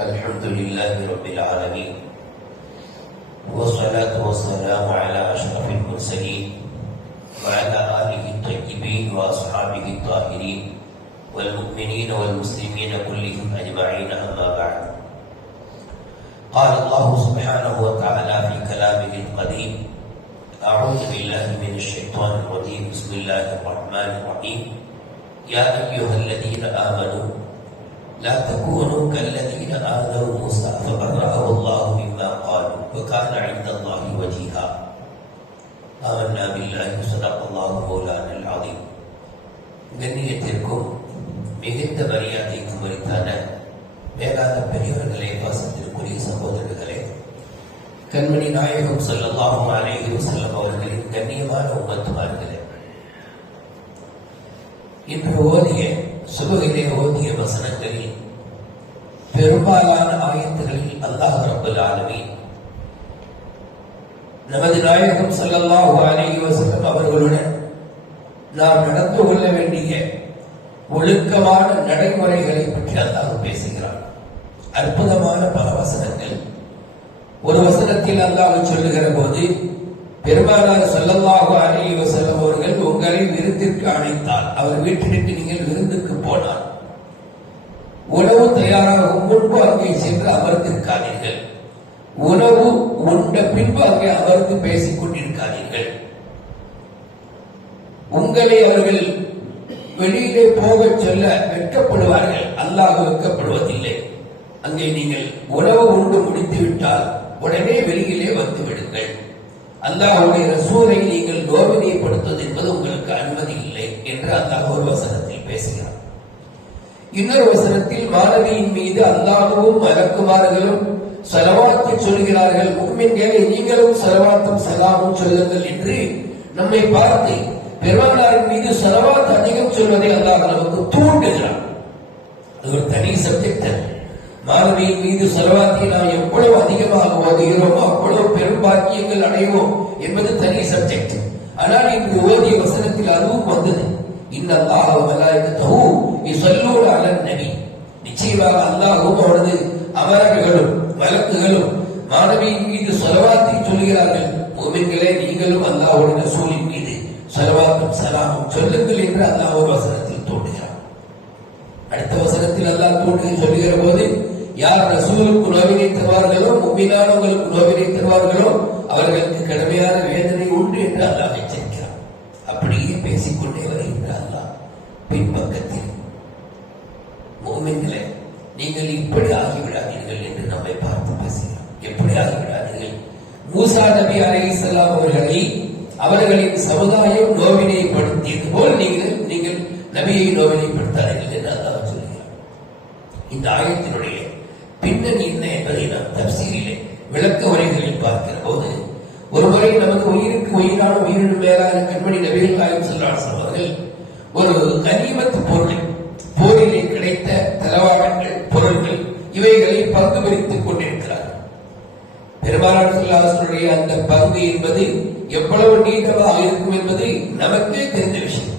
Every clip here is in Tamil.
الحمد لله رب العالمين. والصلاة والسلام على أشرف المرسلين وعلى آله الطيبين وأصحابه الطاهرين والمؤمنين والمسلمين كلهم أجمعين أما بعد. قال الله سبحانه وتعالى في كلامه القديم أعوذ بالله من الشيطان الرجيم بسم الله الرحمن الرحيم. يا أيها الذين آمنوا لا تكونوا كالذين آذوا موسى فبرأه الله مما قالوا وكان عند الله وجيها آمنا بالله صدق الله مولانا العظيم கண்ணியத்திற்கும் மிகுந்த மரியாதைக்கும் உரித்தான மேலான பெரியவர்களே பாசத்திற்குரிய சகோதரர்களே கண்மணி நாயகம் ஸல்லல்லாஹு அலைஹி வஸல்லம் அவர்களின் கண்ணியமான உம்மத்துமார்களே இன்று ஓதிய சுபகிலே ஓதிய வசனங்களில் பெரும்பாலான ஆயத்துகளில் அல்லாஹ் ரப்பல் ஆலமீன். நமது நாயகம் ஸல்லல்லாஹு அலைஹி வசனம் அவர்களுடன் நாம் நடந்து கொள்ள வேண்டிய ஒழுக்கமான நடைமுறைகளை பற்றி அல்லாஹ் பேசுகிறார் அற்புதமான பல வசனங்கள். ஒரு வசனத்தில் அல்லாஹ் சொல்லுகிற போது பெருமானார் ஸல்லல்லாஹு அலைஹி செல்லும் அவர்கள் உங்களை விருந்திற்கு அழைத்தார். அவர் வீட்டிற்கு நீங்கள் விருந்துக்கு போனார். உணவு தயாராகும் முன்பு அங்கே சென்று அமர்ந்திருக்காதீர்கள். உணவு உண்ட பின்பு அங்கே அமர்ந்து பேசிக் கொண்டிருக்காதீர்கள். உங்களை அவர்கள் வெளியிலே போகச் சொல்ல வெட்கப்படுவார்கள். அல்லாஹ் வெட்கப்படுவதில்லை. அங்கே நீங்கள் உணவு உண்டு முடித்து விட்டால் உடனே வெளியிலே வந்து விடுங்கள் அல்லாஹுடைய ரசூலை நீங்கள் நோவினைப்படுத்துவது என்பது உங்களுக்கு அனுமதி இல்லை என்று அல்லாஹ் ஒரு வசனத்தில் பேசுகிறார் இன்னொரு வசனத்தில் மாணவியின் மீது அல்லாஹுவும் மலக்குமார்களும் செலவாத்து சொல்கிறார்கள். முக்மின்களே நீங்களும் செலவாத்தும் சலாமும் சொல்லுங்கள் என்று நம்மை பார்த்து பெருமானாரின் மீது செலவாத்து அதிகம் சொல்வதை அல்லாஹ் நமக்கு தூண்டுகிறார் அது ஒரு தனி சப்ஜெக்ட் மாதவியின் மீது செலவாக்கி நாம் எவ்வளவு அதிகமாக ஓதுகிறோமோ அவ்வளவு பெரும் பாக்கியங்கள் அடைவோம் என்பது தனி சப்ஜெக்ட் ஆனால் இன்று ஓதிய வசனத்தில் அதுவும் வந்தது. இன்னல்லாஹ மலாயிகத்தஹு யுஸல்லூன அலன் நபி. நிச்சயமாக அல்லாஹ்வும் அவனது அமரர்களும் வழக்குகளும் மாணவியின் மீது செலவாத்தை சொல்கிறார்கள் மூமின்களே நீங்களும் அல்லாஹ்வுடைய ரசூலின் மீது செலவாத்தும் சலாமும் சொல்லுங்கள் என்று அல்லாஹ் ஒரு வசனத்தில் தோன்றுகிறார் அடுத்த வசனத்தில் அல்லாஹ் தோன்றி சொல்லுகிற போது யார் ரசூலுக்கு உணவினை தருவார்களோ மும்மினானவங்களுக்கு உணவினை தருவார்களோ அவர்களுக்கு கடுமையான வேதனை உண்டு என்று அல்லாஹ் எச்சரிக்கிறார் அப்படியே பேசிக்கொண்டே வருகின்ற அல்லாஹ் பின்பக்கத்தில் மோமின்களே நீங்கள் இப்படி ஆகிவிடாதீர்கள் என்று நம்மை பார்த்து பேசுகிறோம் எப்படி ஆகிவிடாதீர்கள்? மூசா நபி அலை இஸ்லாம் அவர்களை அவர்களின் சமுதாயம் நோவினைப்படுத்தியது போல் நீங்கள் நீங்கள் நபியை நோவினைப்படுத்தாதீர்கள் என்று அல்லாஹ் சொல்கிறார் இந்த ஆயத்தினுடைய பின்னணி என்ன என்பதை நாம் தப்சீரிலே விளக்க உரைகளில் பார்க்கிற போது ஒரு முறை நமக்கு உயிருக்கு உயிரான உயிரினும் மேலான கண்மணி நபிகள் நாயகம் செல்றான் அவர்கள் ஒரு கனிமத்து பொருள் போரிலே கிடைத்த தளவாடங்கள் பொருள்கள் இவைகளை பங்கு பிரித்துக் கொண்டிருக்கிறார் பெருமானார் செல்லாசனுடைய அந்த பங்கு என்பது எவ்வளவு நீண்டமாக இருக்கும் என்பது நமக்கே தெரிந்த விஷயம்.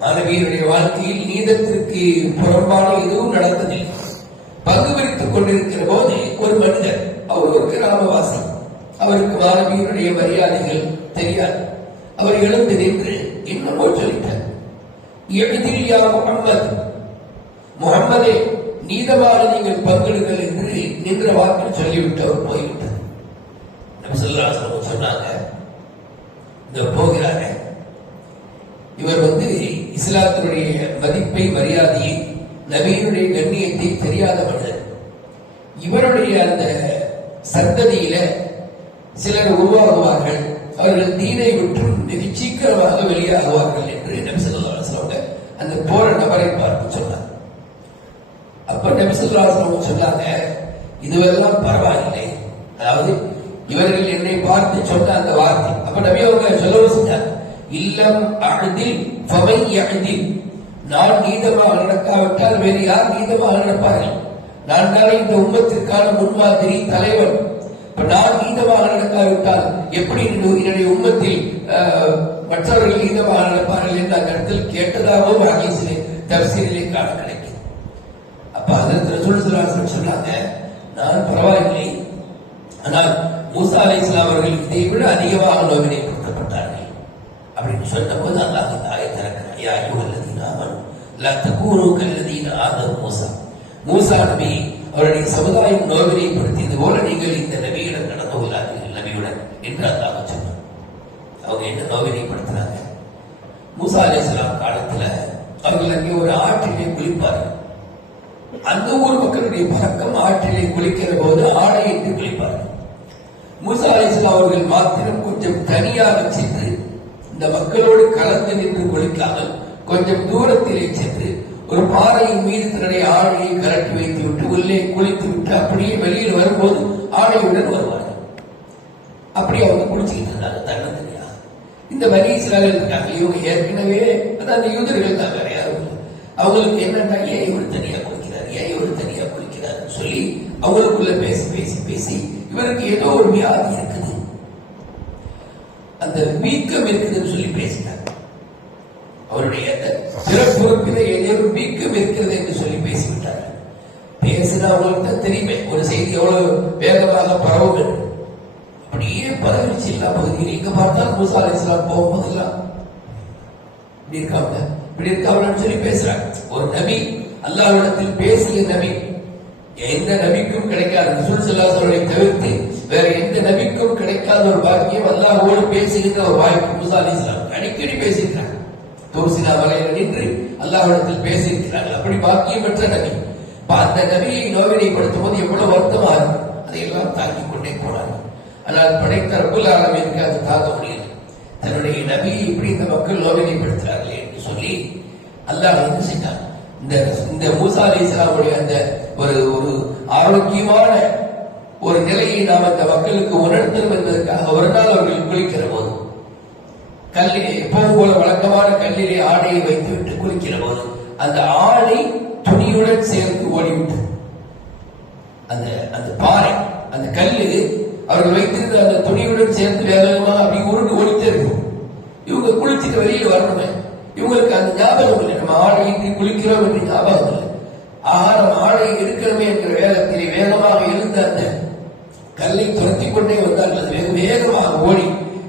மாணவியருடைய வாழ்க்கையில் நீதத்திற்கு புறம்பான எதுவும் நடந்ததில்லை. பங்கு கொண்டிருக்கிற போது ஒரு மனிதர் அவர் ஒரு கிராமவாசி. அவருக்கு மாணவியினுடைய மரியாதைகள் தெரியாது. அவர் எழுந்து நின்று இன்னும் சொல்லிட்டார் எழுதில் யா முகம்மது முகம்மதே நீதமாக நீங்கள் பங்கெடுங்கள் என்று நின்ற வாக்கு சொல்லிவிட்டு அவர் போய்விட்டார் சொன்னாங்க இந்த போகிறாங்க இவர் வந்து இஸ்லாத்தினுடைய மதிப்பை மரியாதையை நபியினுடைய கண்ணியத்தை தெரியாதவர்கள். இவருடைய அந்த சந்ததியில சிலர் உருவாகுவார்கள். அவர்கள் தீனை விட்டு வெகு சீக்கிரமாக வெளியாகுவார்கள் என்று நபி ஸல்லல்லாஹு அந்த போற நபரை பார்த்து சொன்னார். அப்ப நபி சொன்னாங்க இதுவெல்லாம் பரவாயில்லை. அதாவது இவர்கள் என்னை பார்த்து சொன்ன அந்த வார்த்தை. அப்ப நபி அவங்க சொல்லவும் செஞ்சார் இல்லம் அழுதில் நான் நீதமாக நடக்காவிட்டால் வேறு யார் நீதமாக நடப்பார்கள் நான் தானே இந்த உம்மத்திற்கான முன்மாதிரி தலைவன். நான் நீதமாக நடக்காவிட்டால் எப்படி என்னுடைய உம்மத்தில் மற்றவர்கள் நீதமாக நடப்பார்கள் என்ற அந்த இடத்தில் கேட்டதாகவும் ஹதீஸிலே தப்சீரிலே காண கிடைக்கும். அப்ப அப்ப அதற்கு ரசூல் சொன்னாங்க நான் பரவாயில்லை. ஆனால் மூசா அலைஹிஸ்ஸலாம் அவர்கள் இதை விட அதிகமாக நோவினைப்படுத்தப்பட்டார்கள் அப்படின்னு சொன்னபோது அல்லாஹ் இந்த ஆயத்தை மூசா மூசா நபி அவருடைய சமுதாயம் நோவினைப்படுத்தியது போல நீங்கள் இந்த நபியிடம் நடந்து கொள்ளாதீர்கள் நபியுடன் என்று அல்லாஹ் சொன்னார் அவங்க என்ன நோவினைப்படுத்தினாங்க மூசா அலைஹிஸ்ஸலாம் காலத்துல அவர்கள் அங்கே ஒரு ஆற்றிலே குளிப்பார்கள். அந்த ஊர் மக்களுடைய பழக்கம் ஆற்றிலே குளிக்கிற போது ஆடையிட்டு குளிப்பார்கள். மூசா அலைஹிஸ்ஸலாம் அவர்கள் மாத்திரம் கொஞ்சம் தனியாக சென்று இந்த மக்களோடு கலந்து நின்று குளிக்காமல் கொஞ்சம் தூரத்திலே சென்று ஒரு பாறையின் மீது தன்னுடைய ஆடையை கலட்டி வைத்து விட்டு உள்ளே குளித்து விட்டு அப்படியே வெளியில் வரும்போது ஆடையுடன் வருவார்கள் அப்படி அவங்க குளிச்சுக்கிட்டு இருந்தாங்க. இந்த மனீஸ்வரர்கள் இருக்காங்க. இவங்க ஏற்கனவே அந்த யூதர்கள் தான் வேற யாரும் அவங்களுக்கு என்னன்னா ஏன் இவர் தனியா குளிக்கிறார்? ஏன் இவர் தனியா குளிக்கிறார்? சொல்லி அவங்களுக்குள்ள பேசி பேசி பேசி இவருக்கு ஏதோ ஒரு வியாதி இருக்குது. அந்த வீக்கம் இருக்குதுன்னு சொல்லி பேசினார் அவருடைய அந்த எதிரும் ஏதேனும் வீக்கம் இருக்கிறது என்று சொல்லி பேசிவிட்டார். பேசினா அவங்களுக்கு தான் தெரியுமே ஒரு செய்தி எவ்வளவு வேகமாக பரவும் என்று அப்படியே பரவிச்சு எல்லா பகுதியில் எங்க பார்த்தாலும் மூசா அலி அலிஸ்லாம் போகும்போதெல்லாம் இப்படி இருக்காங்க. இப்படி இருக்காங்கன்னு சொல்லி பேசுறாங்க. ஒரு நபி அல்லாஹ்விடத்தில் பேசிய நபி எந்த நபிக்கும் கிடைக்காது. ரசூல் ஸல்லல்லாஹு தவிர்த்து வேற எந்த நபிக்கும் கிடைக்காத ஒரு பாக்கியம் அல்லாஹ்வோடு பேசுகின்ற ஒரு வாய்ப்பு மூசா அலி இஸ்லாம் அடிக்கடி பேசியிருக்கிறாங்க தூர்சினா மலையில நின்று அல்லாஹ்விடத்தில் பேசியிருக்கிறார்கள் அப்படி பாக்கியம் பெற்ற நபி. அந்த நபியை நோவினைப்படுத்தும் போது எவ்வளவு வருத்தமா இருக்கும். அதையெல்லாம் தாங்கிக் கொண்டே போனாங்க. ஆனால் படைத்த ரப்புல் ஆலமீனுக்கு அது தாங்க முடியல. தன்னுடைய நபியை இப்படி இந்த மக்கள் நோவினைப்படுத்துறார்களே என்று சொல்லி அல்லாஹ் என்ன செய்தார் இந்த இந்த மூசா அலி இஸ்லாமுடைய அந்த ஒரு ஒரு ஆரோக்கியமான ஒரு நிலையை நாம் அந்த மக்களுக்கு உணர்த்தணும் என்பதற்காக ஒரு நாள் அவர்கள் குளிக்கிற போது கல்லிலே எப்பவும் போல வழக்கமான கல்லிலே ஆடையை வைத்துவிட்டு குளிக்கிற போது அந்த ஆடை துணியுடன் சேர்ந்து ஓடிவிட்டது. அந்த அந்த பாறை அந்த கல்லு அவர்கள் வைத்திருந்த அந்த துணியுடன் சேர்ந்து வேகமா அப்படி உருண்டு ஓடித்தே இருக்கும். இவங்க குளிச்சுட்டு வெளியில் வரணுமே. இவங்களுக்கு அந்த ஞாபகம் இல்லை. நம்ம ஆடையின்றி குளிக்கிறோம் என்று ஞாபகம் இல்லை. ஆஹா நம்ம ஆடை இருக்கணுமே என்கிற வேகத்திலே வேகமாக எழுந்த அந்த கல்லை துரத்தி கொண்டே வந்தார்கள். அது வேக வேகமாக ஓடி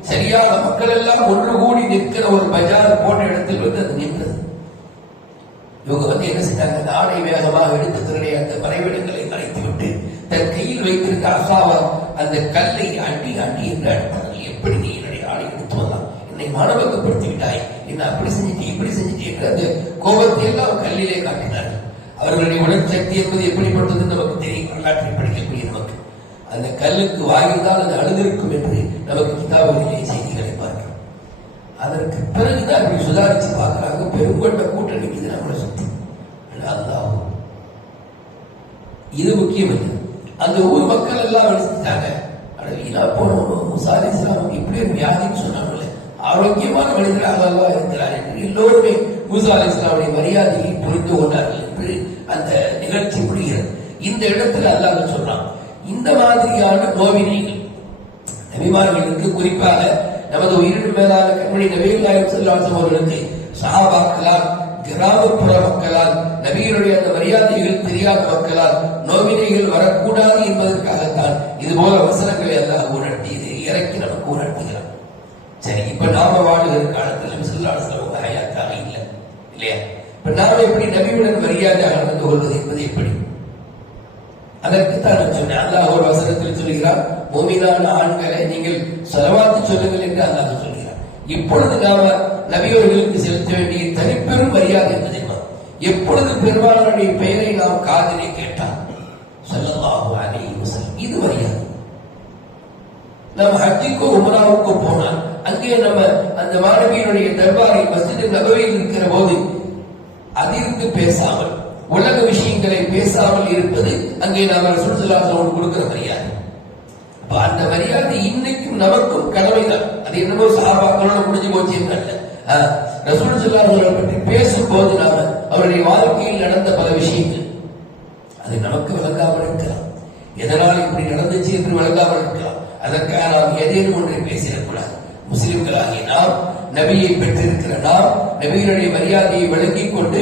சரியான மக்கள் எல்லாம் ஒன்று கூடி நிற்கிற ஒரு பஜார் போன்ற இடத்தில் வந்து அது நின்றது. இவங்க வந்து என்ன செய்தாங்க? அந்த வேகமாக எடுத்து திருடைய அந்த மறைவிடங்களை அழைத்து விட்டு தன் கையில் வைத்திருந்த அசாவா அந்த கல்லை அண்டி அண்டி என்று அடித்தார்கள். எப்படி நீ என்னுடைய ஆளை எடுத்து வரலாம் என்னை மானவக்கப்படுத்தி விட்டாய் என்ன அப்படி செஞ்சுட்டு இப்படி செஞ்சுட்டு என்று அந்த கோபத்தை எல்லாம் கல்லிலே காட்டினார்கள். அவர்களுடைய உடல் சக்தி என்பது எப்படிப்பட்டது நமக்கு தெரியும். வரலாற்றை படிக்கக்கூடிய நமக்கு. அந்த கல்லுக்கு வாயில்தான் அது அழுதிருக்கும் என்று நமக்கு கிதாபுகளிலே செய்திகளை பார்க்கிறோம். அதற்கு பிறகுதான் அப்படி சுதாரித்து பார்க்குறாங்க. பெருங்கொண்ட கூட்டம் நிற்கிது நம்மளை சுத்தி. அதுதான் இது முக்கியம் இல்லை. அந்த ஊர் மக்கள் எல்லாம் நினைச்சிட்டாங்க அட வீணா போனோம் முசாரி இஸ்லாம் இப்படி வியாதின்னு சொன்னாங்களே ஆரோக்கியமான மனிதராக அல்லவா இருக்கிறார் என்று எல்லோருமே மூசா இஸ்லாமுடைய மரியாதையை புரிந்து கொண்டார்கள் என்று அந்த நிகழ்ச்சி முடிகிறது இந்த இடத்துல அல்லாஹ் சொல்றான். இந்த மாதிரியான நோவினைகள் நபிமார்களுக்கு குறிப்பாக நமது உயிரின் மேலான கண்மணி நபிகளாயம் செல்லாசம் அவர்களுக்கு சஹாபாக்களால் கிராமப்புற மக்களால் நபிகளுடைய அந்த மரியாதைகள் தெரியாத மக்களால் நோவினைகள் வரக்கூடாது என்பதற்காகத்தான் இது போல அவசரங்களை எல்லாம் உணர்த்தியது இறக்கி நமக்கு உணர்த்துகிறார் சரி இப்ப நாம வாழுகிற காலத்தில் செல்லாசம் ஹயாத்தாக இல்லை இல்லையா? இப்ப நாம எப்படி நபியுடன் மரியாதையாக நடந்து கொள்வது என்பது எப்படி? அதற்குத்தான் சொன்னேன். அல்லாஹ் ஒரு வசனத்தில் சொல்கிறார் மூமினான ஆண்களை நீங்கள் செலவாத்து சொல்லுங்கள் என்று அல்லாஹ் சொல்கிறார். இப்பொழுது நாம நபியோர்களுக்கு செலுத்த வேண்டிய தனிப்பெரும் மரியாதை என்ன? எப்பொழுது பெருமானாருடைய பெயரை நாம் காதலி கேட்டால்? ஸல்லல்லாஹு இது மரியாதை. நம்ம ஹஜ்ஜிக்கோ உமராவுக்கோ போனால் அங்கே நம்ம அந்த மாணவியினுடைய தர்பாரை மஸ்ஜித் நபவியில் இருக்கிற போது அதிர்ந்து பேசாமல் உலக விஷயங்களை பேசாமல் இருப்பது அங்கே நாம் ரசூலுல்லாஹி கொடுக்கிற மரியாதை. அந்த மரியாதை இன்னைக்கும் நமக்கும் கடமைதான். அது என்னமோ சஹாபாக்களோட முடிஞ்சு போச்சு என்று அல்ல. ஆஹ், ரசூல் ஸல்லல்லாஹு பற்றி பேசும் பற்றி பேசும்போது நாம அவருடைய வாழ்க்கையில் நடந்த பல விஷயங்கள். அது நமக்கு விளங்காமல் இருக்கலாம். எதனால் இப்படி நடந்துச்சு என்று விளங்காமல் இருக்கலாம். அதற்காக நாம் ஏதேனும் ஒன்றை பேசிடக்கூடாது. முஸ்லிம்களாகிய நாம் நபியை பெற்றிருக்கிற நாம் நபியினுடைய மரியாதையை விளங்கிக் கொண்டு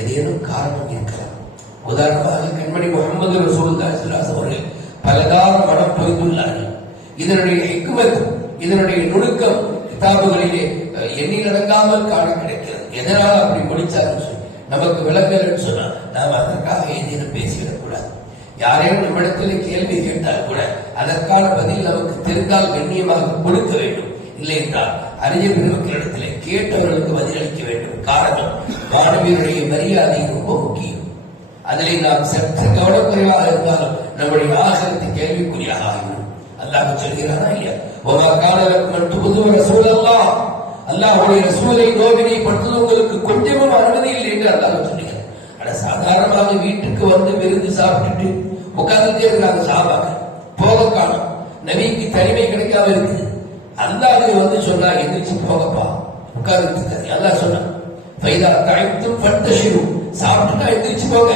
ஏதேனும் காரணம் இருக்கலாம். உதாரணமாக கண்மணி முகமது ரசூலுல்லாஹி அவர்கள் பலகார மனம் புரிந்துள்ளார்கள் இதனுடைய ஹிக்மத் இதனுடைய நுணுக்கம் கிதாபுகளிலே எண்ணி நடக்காமல் காண கிடைக்கிறது. எதனால் அப்படி முடிச்சாலும் சொல்லி நமக்கு விளங்கலன்னு சொன்னா நாம் அதற்காக ஏதேனும் பேசிவிடக் கூடாது. யாரேனும் நம்மிடத்தில் கேள்வி கேட்டால் கூட அதற்கான பதில் நமக்கு தெரிந்தால் கண்ணியமாக கொடுக்க வேண்டும். இல்லை என்றால் அறிஞர் இடத்துல கேட்டவர்களுக்கு பதிலளிக்க வேண்டும். காரணம் மாணவியருடைய மரியாதை ரொம்ப முக்கியம். அதிலே நாம் சற்று கவனக்குறைவாக இருந்தாலும் நம்முடைய ஆசிரியத்தை கேள்விக்குறியாக ஆகிவிடும். அல்லாஹ் சொல்கிறானா இல்லையா? ஒமா காலலக்கும் மட்டும் புதுவர ரசூலல்லாஹ் அல்லாஹுடைய சூழலை நோவினை படுத்துவது உங்களுக்கு கொஞ்சமும் அனுமதி இல்லை என்று அல்லாஹ் சொல்லுகிறார் ஆனா சாதாரணமாக வீட்டுக்கு வந்து விருந்து சாப்பிட்டுட்டு உட்கார்ந்துட்டே இருக்காங்க சாபாக்க போக காணும். நபிக்கு தனிமை கிடைக்காம இருக்குது. அல்லாஹ் வந்து சொன்னா எந்திரிச்சு போகப்பா உட்கார்ந்து இருக்காரு அல்லாஹ் சொன்னா ஃபைதா தாய்த்தும் பட்டஷிரு சாப்பிட்டுட்டா எந்திரிச்சு போங்க.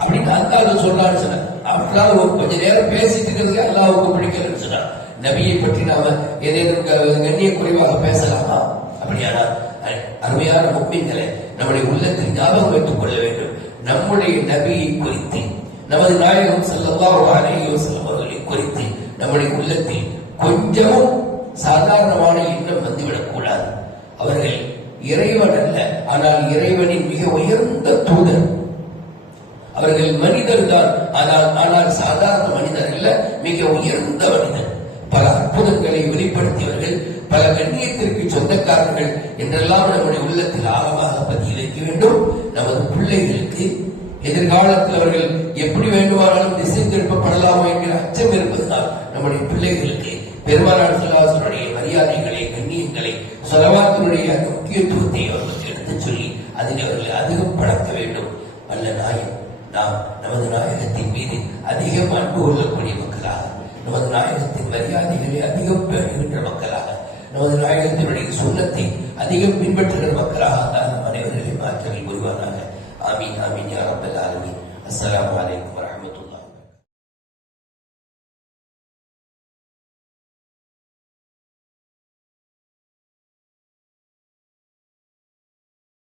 அப்படின்னு அல்லாஹ் சொன்னான்னு சொன்னார் அவர்களால் ஒரு கொஞ்ச நேரம் பேசிட்டு இருக்கிறது அல்லாவுக்கு பிடிக்கலன்னு சொன்னார் நபியை பற்றி நாம ஏதேனும் கண்ணிய குறைவாக பேசலாமா? அப்படியானா அருமையான முக்மீன்களை நம்முடைய உள்ளத்தில் ஞாபகம் வைத்துக் கொள்ள வேண்டும். நம்முடைய நபியை குறித்து நமது நாயகம் செல்லவா அலைஹி அவர்களை குறித்து நம்முடைய உள்ளத்தில் கொஞ்சமும் சாதாரணமான எண்ணம் வந்துவிடக்கூடாது. அவர்கள் இறைவன் அல்ல ஆனால் இறைவனின் மிக உயர்ந்த தூதர். அவர்கள் மனிதர் தான் ஆனால் ஆனால் சாதாரண மனிதர் அல்ல மிக உயர்ந்த மனிதர். பல அற்புதங்களை வெளிப்படுத்தியவர்கள் பல கண்ணியத்திற்கு சொந்தக்காரர்கள் என்றெல்லாம் நம்முடைய உள்ளத்தில் ஆழமாக பதிய வைக்க வேண்டும். நமது பிள்ளைகளுக்கு எதிர்காலத்தில் அவர்கள் எப்படி வேண்டுமானாலும் திசை திருப்பப்படலாமோ என்கிற அச்சம் இருப்பதனால் நம்முடைய பிள்ளைகளுக்கு பெருமானார் சிலாசனுடைய மரியாதைகளை கண்ணியங்களை சொலவாத்தினுடைய முக்கியத்துவத்தை அவர்களுக்கு எடுத்துச் சொல்லி அதில் அவர்களை அதிகம் பழக்க வேண்டும். வல்ல நாயம் நாம் நமது நாயகத்தின் மீது அதிகம் அன்பு கொள்ளக்கூடிய மக்களாக நமது நாயகத்தின் மரியாதைகளை அதிகம் பெறுகின்ற மக்களாக நமது நாயகத்தினுடைய சுண்ணத்தை அதிகம் பின்பற்றுகிற மக்களாக தான் நம் அனைவர்களையும் ஆற்றல் புரிவானாக. ஆமீன் ஆமீன் யா ரப்பல் ஆலமீன். அஸ்ஸலாமு